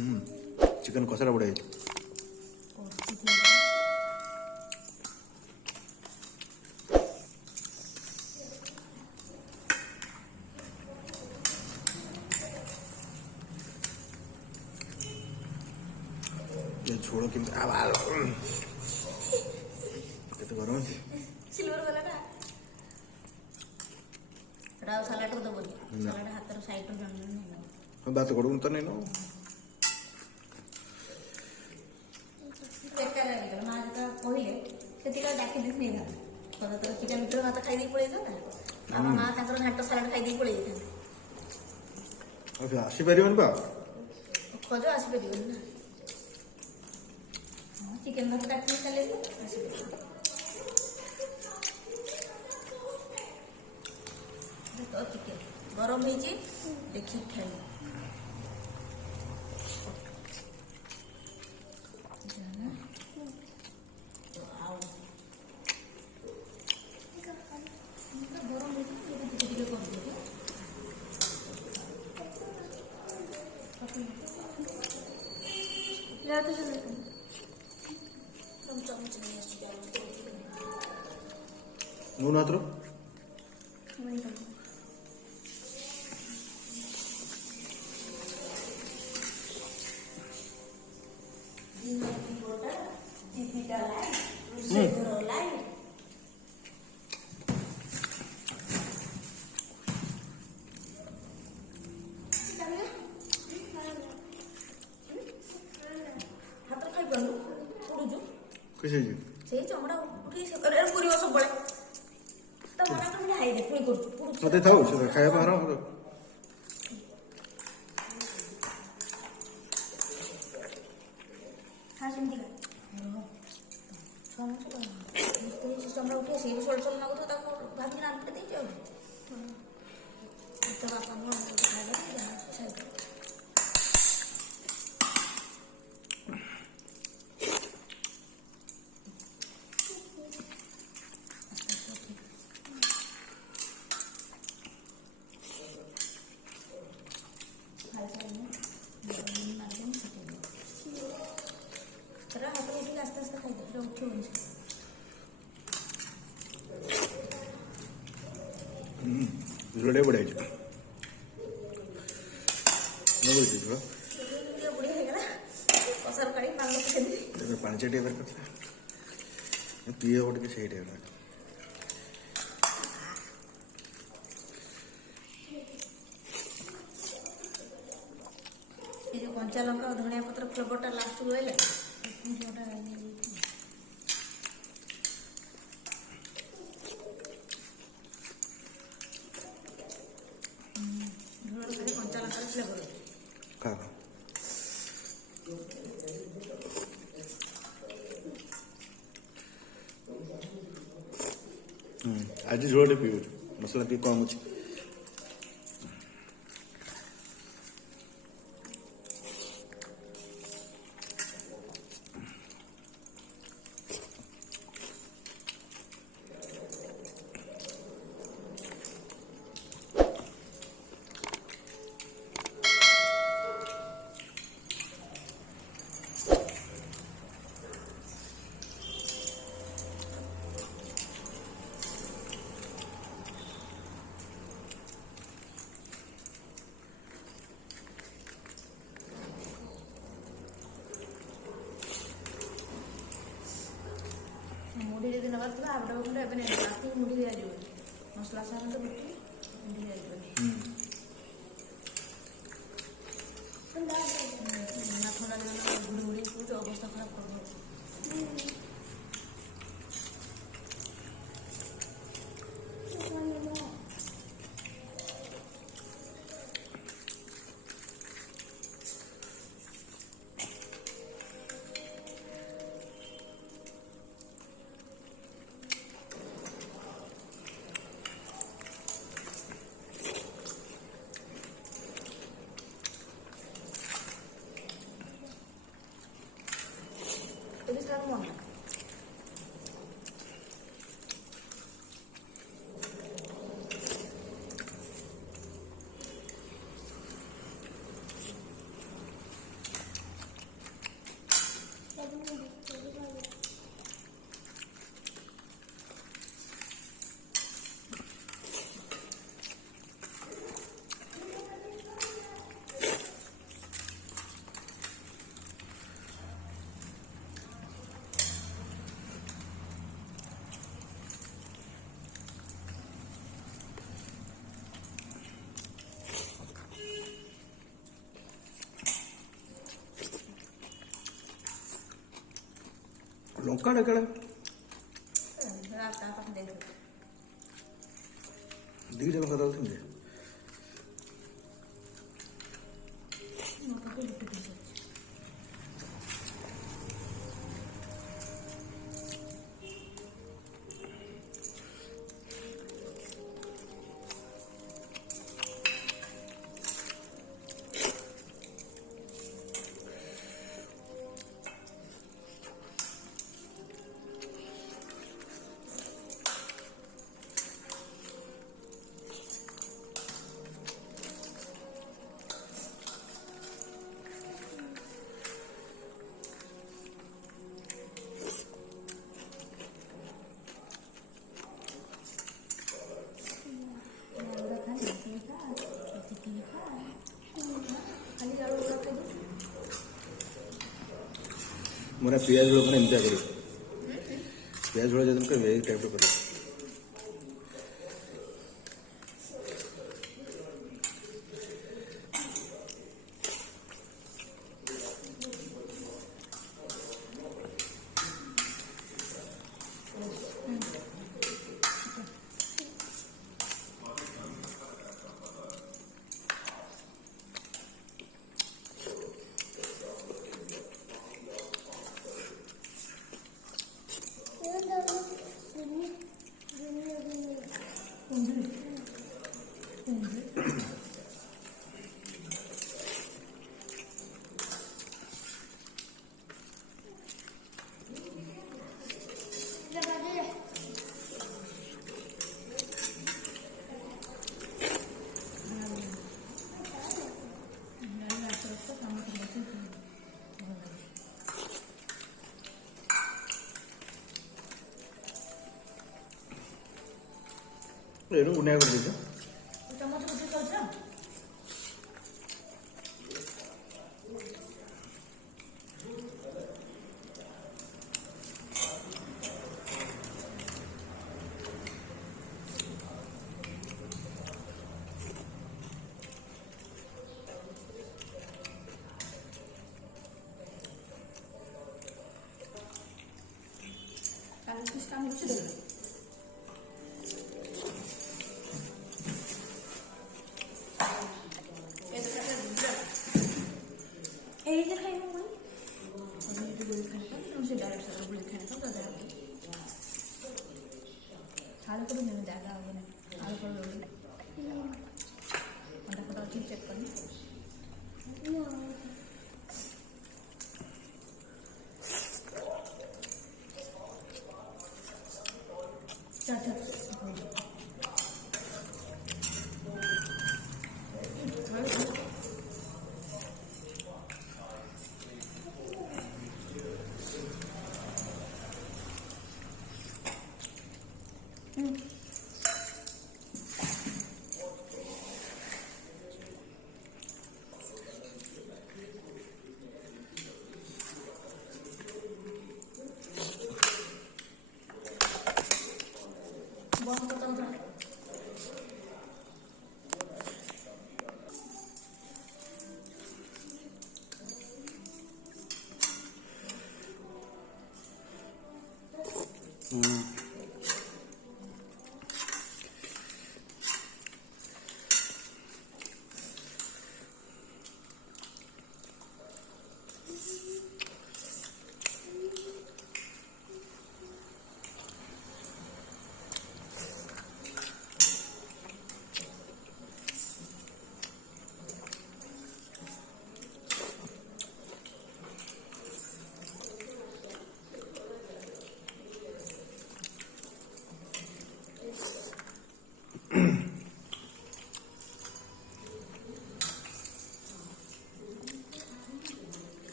chicken कसाला बड़ा छोड़ो कि गरम अच्छे सिल्वर कलर सलाड को दबो सलाड हाथ साइड बात करूँ तो नहीं ना कहले से डाकी नहीं चिकेन भितर भात खाई पड़े ना माँ घाट सलाड खाई पड़े आसपार खज आसपार ना चिकेन भात डाकी खाले तो चिकेन गरम हो देखिए खाई नून आत्र कैसे से चमड़ा उठी पूरी सब बड़े तो मना कर हाई दे पूरी कर मते थाउ से खाया बाहर हां सुनती का चमड़ा उठी से सोल सोल ना तो ताको भाभी ना पे दे जाओ तो बापा ने खाया दे आस्ते आस्ते खाई दे उठे जोड़े बड़े पानी चटिया पीए गोटे से कंचा लंका धनिया पत्र फ्लेवरटा लास्ट को आइले कंचा लंका फ्लेवर आज झोल पीऊ मसला टी कम अच्छे मुढ़ी यदि नबार था आप मुझे एवं रात मुढ़ी दिया जाए मसला सारा तो मुढ़ी दिया जाए ना थोड़ा गुड़ी गुड़ी कुछ अवस्था खराब कर Jadi sekarang mau मुक्काड़ कड़ा आता आपण देखो दी जगह कदा होती है मोर पियाज लोग एमती कर पियाज झोल जब वेज टाइप कर गुनिया कर दीजिए चम्मच कुछ कर काम मुझे दे এই যে খাই না আমি একটু গুলি খাই না মুঝে ডাইরেক্ট সারা গুলি খাই না তো দাদা সারা করে মেনে দেখা হবে না আর করে লোলি ওটা ফটো ঠিক চেক করনি চাচা बहुत होता है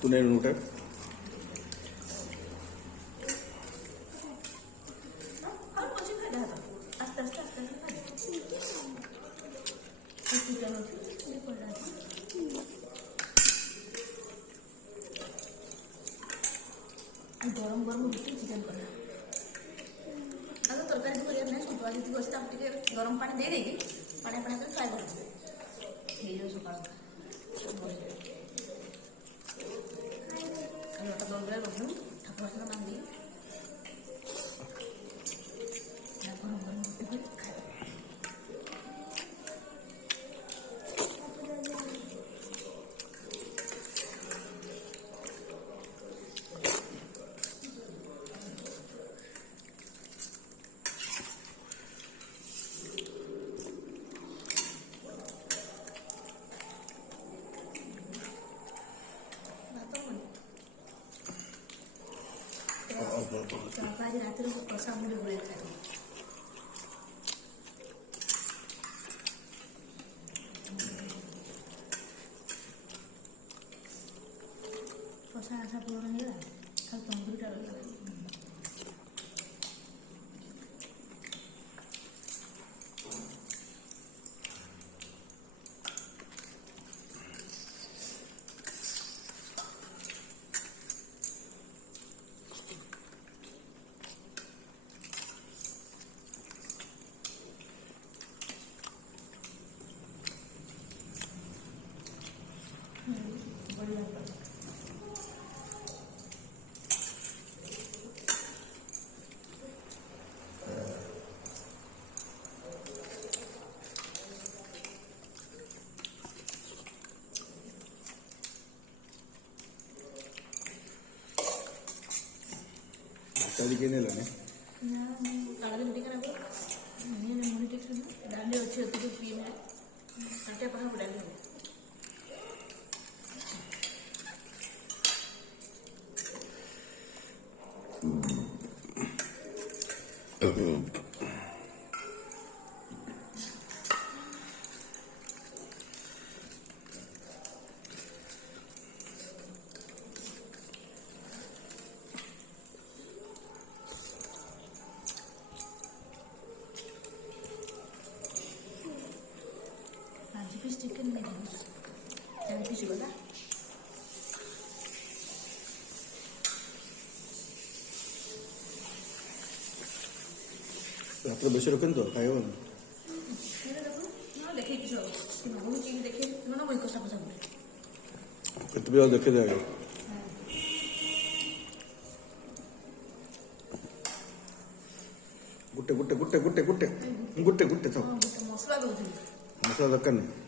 ତୁ ନେଇ ଗୋଟେ ଆଉ ପଛେ ଖାଇଦା ହାତ ଆସ୍ତେ ଆସ୍ତେ ଆସ୍ତେ ଆସ୍ତେ ଖାଇଦା ଚିକେନ ଅଛି ପଡ଼ିଲା ଗରମ ଗରମ ରୁଟି ଚିକେନ କଲା ଆଉ ତରକାରୀ କରିବା ନାହିଁ ସନ୍ତୁଳା ଯଦି ବସି ତାକୁ ଟିକେ ଗରମ ପାଣି ଦେଇଦେଇକି ପାଣି ପାଣି କରି ଫ୍ରାଏ କରିଦେବେ ହେଇଯିବ ସକାଳ କାଲି ଅଟା ଦଳିବେଳେ ରଖିବୁ ଠାକୁର ସହିତ ବାନ୍ଧି ଗରମ ଗରମ ରୁଟି କରି ଖାଇବ ଆଜି ରାତିରେ କଷା ମୁଢ଼ି ଗୋଳେଇ ଖାଇବ କଷା ଆଶା ପୂରଣ ହେଇଗଲା ଖାଲି ତନ୍ଦୁରୀଟା ରହିଗଲା ବଢ଼ିଆ ଟିକେ ନେଲାନି କାଳରେ ମୁଢ଼ି ଖାଇବ ମୁଢ଼ି ଟିକେ ଡାଲି ଅଛି ଏତିକି ପିଇବେ କାଟିଆ ପାଖା ଡାଲି ହେବ ପିସ୍ ଚିକେନ୍ ନେଇଯିବି 4 ପିସ୍ ଗଲା ରାତିରେ ବେଶୀ ରଖେନି ତ ଖାଇବନି ଦେଖେଇ କିଛି ହବ ନବଣୁଛି ଦେଖେଇ ନବ କଷା କଷା ଗୋଟେ କେତେ ବି ଦେଖେଇ ଦେ ଆগে ଗୋଟେ ଗୋଟେ ଗୋଟେ ଗୋଟେ ଗୋଟେ ଗୋଟେ ଗୋଟେ ମସଲା ଦଉଥିଲି ମସଲା ଦରକାର ନାହିଁ